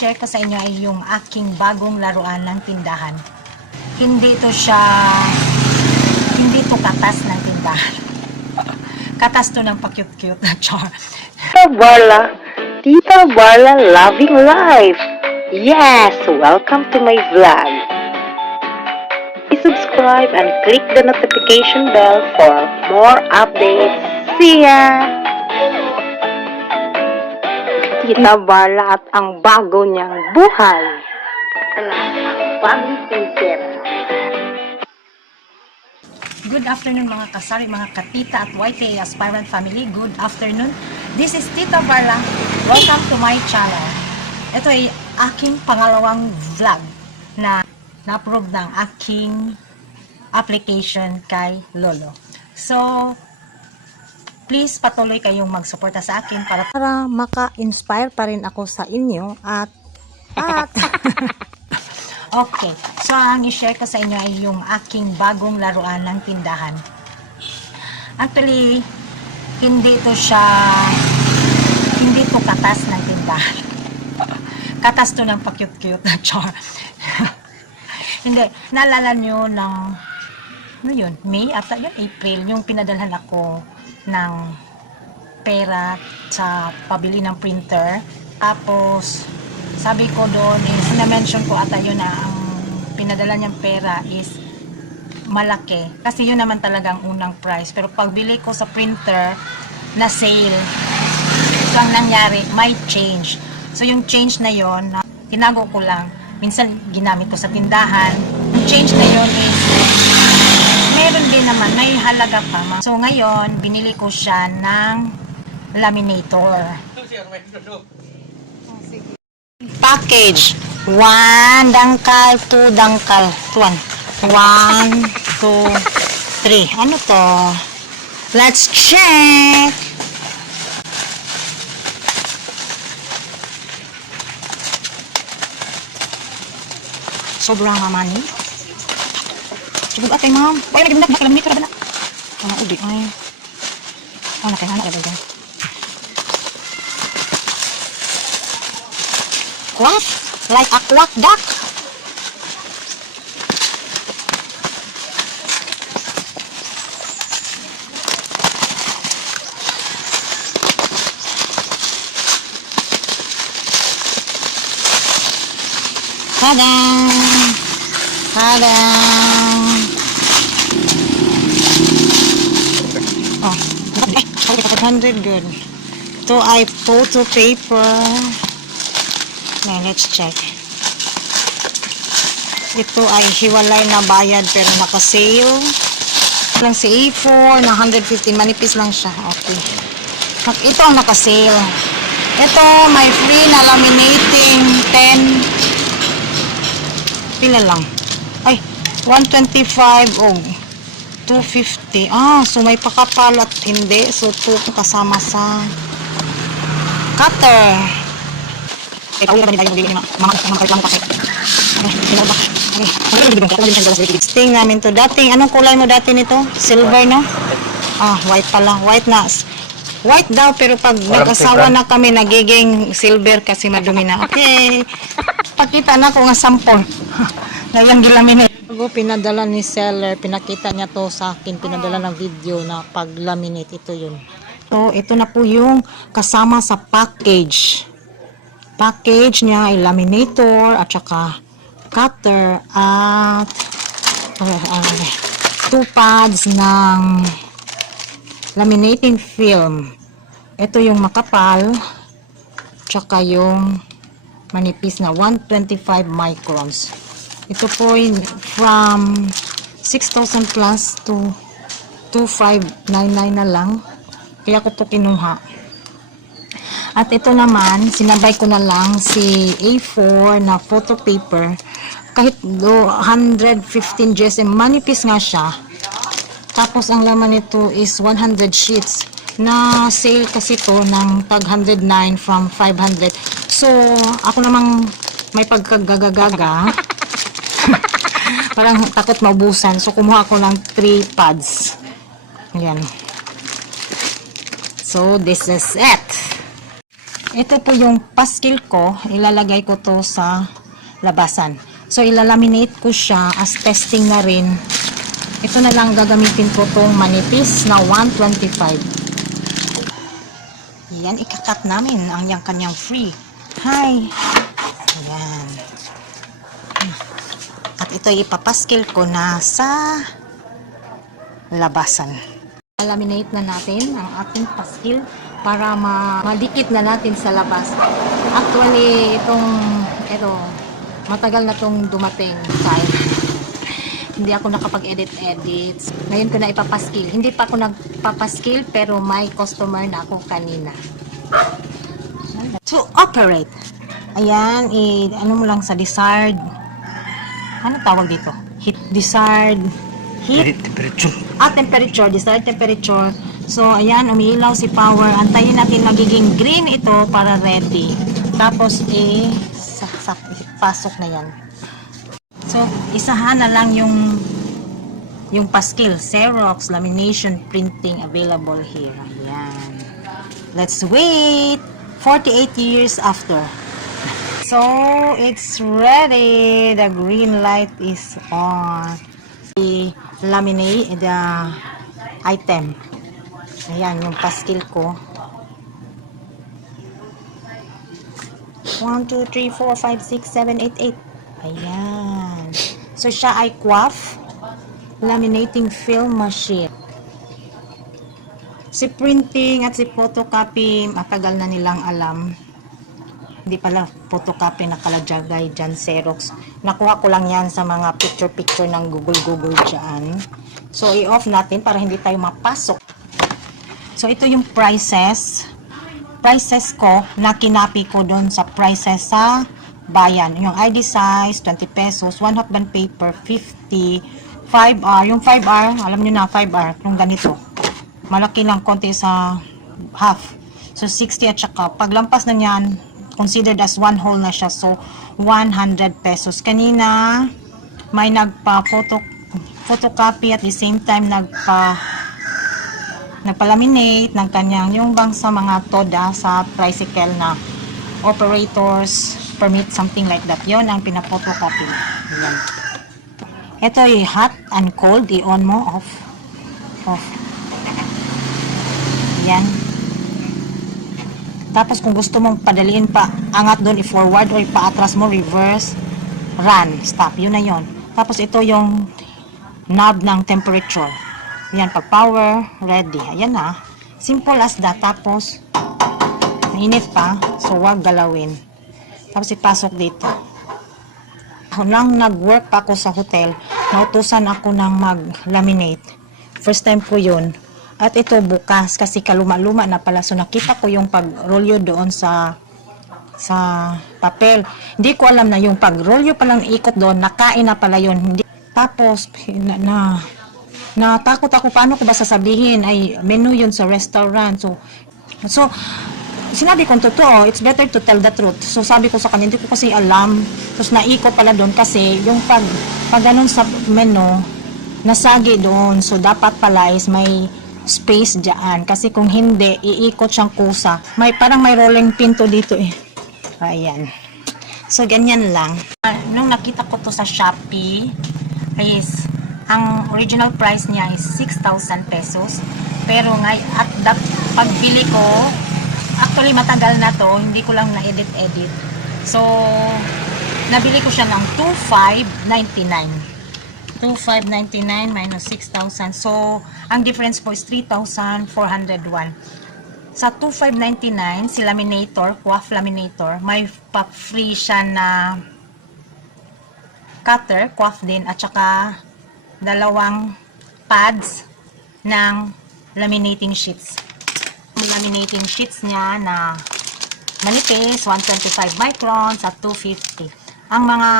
i-share ko sa inyo ay yung aking bagong laruan ng tindahan. Hindi to katas ng tindahan. Katas to ng pa-cute-cute na char. Tita Barla loving life. Yes, welcome to my vlog. Subscribe and click the notification bell for more updates. See ya! Tita Barla at ang bago niyang buhay. Bagong pinsir. Good afternoon mga kasari, mga katita at YTA aspirant family. Good afternoon. This is Tita Barla. Welcome to my channel. Ito ay aking pangalawang vlog na na-approve ng aking application kay Lolo. So, please patuloy kayong magsuporta sa akin para maka-inspire pa rin ako sa inyo at okay. So, ang i-share ko sa inyo ay yung aking bagong laruan ng tindahan. Actually, hindi to katas ng tindahan. Katas to ng pa-cute-cute na char. Hindi, naalala nyo ng ano yun, May, ata yun, April, yung pinadalhan ako ng pera sa pabili ng printer. Tapos, sabi ko doon is, na-mention ko ata yun na ang pinadala niyang pera is malaki. Kasi yun naman talagang unang price. Pero pagbili ko sa printer, na sale. So, ang nangyari, may change. So, yung change na yon tinago ko lang. Minsan, ginamit ko sa tindahan. Yung change na yon is, meron din naman, may halaga pa. So, ngayon, binili ko siya ng laminator. Package. 1 dangkal, 2 dangkal. 1, 2, 3. Ano to? Let's check! Sobrang amani. Subog atay ma'am. Ay, nagimnak na kilometer ba na? Ano, udi. Ay. Ano, nakahanap na ba dyan? Quack? Like a quack duck? Ta-da! Ta-da! Oh, 500 good. Ito ay photo paper. Now, let's check. Ito ay hiwalay na bayad pero naka-sale. Lang si A4 na 150. Manipis lang siya. Okay. Ito ang naka-sale. Ito, may free na laminating 10. Pila lang. Ay, 125 o 250. Ah, so may pakapalat. Hindi. So, 2 kasama sa cutter. Eh, kawin ka ba nila yung mga kapalit lang kasi. Sting namin to. Dating, anong kulay mo dati nito? Silver, no? Ah, white pala. White na. White daw, pero pag nag-asawa na kami, nagiging silver kasi madumi na. Okay. Pakita na ko nga sample. Ngayon gilaminate. Bago pinadala ni seller, pinakita niya to sa akin, pinadala ng video na pag-laminate. Ito yun. So, ito na po yung kasama sa package. Package niya ay laminator at saka cutter at 2 pads ng laminating film. Ito yung makapal tsaka yung manipis na 125 microns. Ito po from 6,000 plus to 2,599 na lang. Kaya ko to kinuha. At ito naman, sinabay ko na lang si A4 na photo paper. Kahit 115 GSM, manipis nga siya. Tapos ang laman nito is 100 sheets. Na sale kasi to ng tag 109 from 500. So, ako namang may pagkagagaga. Parang takot maubusan. So, kumuha ko ng 3 pads. Ayan. So, this is it. Ito po yung paskil ko. Ilalagay ko to sa labasan. So, ilalaminate ko siya as testing na rin. Ito na lang gagamitin ko tong manipis na 125. Yan, ikakat namin ang yung kanyang free. Hi! Ayan. At ito ipapaskil ko na sa labasan. Laminate na natin ang ating paskil para madikit na natin sa labas. Actually, ito, matagal na itong dumating kahit hindi ako nakapag-edit. Ngayon ko na ipapaskil. Hindi pa ako nagpapaskil pero may customer na ako kanina. To operate. Ayan, ano mo lang sa desired. Ano tawag dito? Desired temperature. Temperature. Desired temperature. So, ayan, umiilaw si power. Antayin natin magiging green ito para ready. Tapos, pasok na yan. So, isahan na lang yung paskil. Xerox, lamination, printing available here. Ayan. Let's wait. 48 years after. So, it's ready. The green light is on. Laminate the item. Ayan, yung paskil ko. 1, 2, 3, 4, 5, 6, 7, 8, 8. Ayan. So, siya ay QUAF laminating film machine. Si printing at si photocopy, matagal na nilang alam. Hindi pala photocopy nakalagay dyan, Xerox. Nakuha ko lang yan sa mga picture-picture ng Google dyan. So, i-off natin para hindi tayo mapasok. So, ito yung prices ko na kinapi ko doon sa prices sa bayan. Yung ID size, 20 pesos, 1 half band paper, 50, 5R. Yung 5R, alam nyo na, 5R, yung ganito. Malaki lang konti sa half. So, 60 at saka, paglampas na yan, considered as one whole na siya. So, 100 pesos. Kanina, may photocopy at the same time nagpa-laminate ng kanyang yung bang sa mga TODA sa tricycle na operators permit, something like that. Yon ang pinapotocopy. Yan. Ito ay hot and cold. I-on mo. Off. Yan. Tapos kung gusto mong padaliin pa, angat doon, i-forward or ipa-atras mo, reverse, run, stop. Yun na yun. Tapos ito yung knob ng temperature. Yan, pag power, ready. Ayan na. Simple as that. Tapos, mainit pa, so wag galawin. Tapos ipasok dito. Nang nag-work pa ako sa hotel, nautusan ako ng mag-laminate. First time ko yun. At ito bukas kasi kaluma-luma na pala. So nakita ko yung pag-rolyo doon sa papel. Hindi ko alam na yung pag-rolyo palang ikot doon, nakain na pala yun. Hindi. Tapos, natakot ako, paano ko ba sasabihin? Ay, menu yun sa restaurant. So sinabi kong totoo, it's better to tell the truth. So sabi ko sa kanya, hindi ko kasi alam. Tapos naikot pala doon kasi yung pag ganun sa menu, nasagi doon. So dapat pala is may space dyan. Kasi kung hindi, iikot siyang kusa. Parang may rolling pinto dito eh. Ayan. So ganyan lang. Nung nakita ko to sa Shopee, is ang original price niya is 6,000 pesos. Pero at pagbili ko, actually matagal na to, hindi ko lang na-edit. So, nabili ko siya ng 2,599. 2,599 minus 6,000. So, ang difference po is 3,401. Sa 2,599, si laminator, QUAF laminator, may pa-free siya na cutter, QUAF din, at saka 2 pads ng laminating sheets. Yung laminating sheets niya na manipis, 125 microns at 250. Ang mga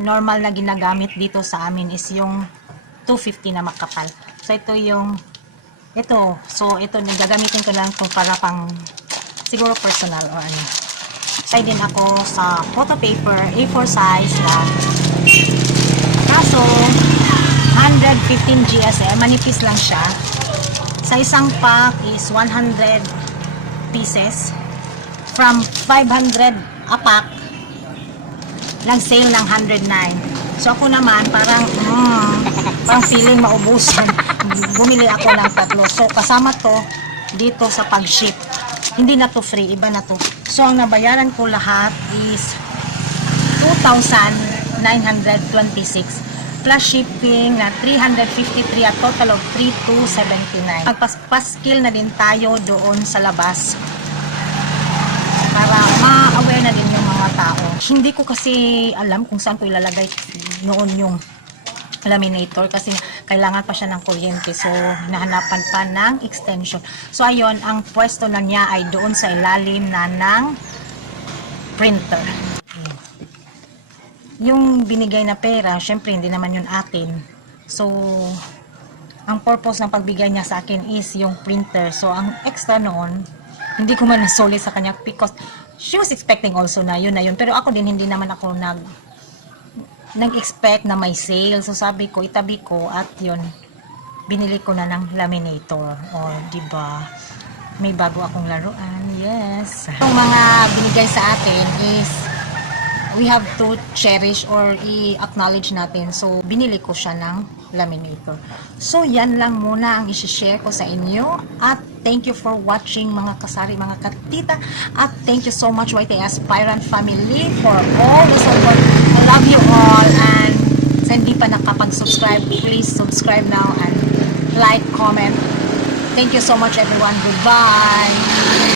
normal na ginagamit dito sa amin is yung 250 na makapal. So ito yung So ito gagamitin ko lang to para pang siguro personal or ano. Side din ako sa photo paper A4 size na kaso 115 GSM, manipis lang siya. Sa isang pack is 100 pieces. from 500 a pack, nag-sale ng 109. So ako naman, parang feeling maubusan. Bumili ako ng tatlo. So kasama to dito sa pag-ship. Hindi na to free, iba na to. So ang nabayaran ko lahat is 2,926 plus shipping na 353 at total of 3,279. Magpaskill na din tayo doon sa labas para ma-aware na din yung mga tao. Hindi ko kasi alam kung saan ko ilalagay noon yung laminator kasi kailangan pa siya ng kuryente. So, hinahanapan pa ng extension. So, ayun, ang pwesto na niya ay doon sa ilalim na ng printer. Yung binigay na pera, syempre hindi naman yun atin. So, ang purpose ng pagbigay niya sa akin is yung printer. So, ang extra noon, hindi ko man nasoli sa kanya because she was expecting also na yun. Pero ako din, hindi naman ako nag-expect na may sale. So sabi ko, itabi ko at yun, binili ko na ng laminator. O, diba? May bago akong laruan. Yes. Yung mga binigay sa atin is we have to cherish or i-acknowledge natin. So, binili ko siya ng laminator. So, yan lang muna ang isi-share ko sa inyo. At thank you for watching mga kasari, mga katita. At thank you so much YTS Aspirant family for all the support. I love you all. And sa hindi pa nakapag-subscribe, please subscribe now and like, comment. Thank you so much everyone. Goodbye!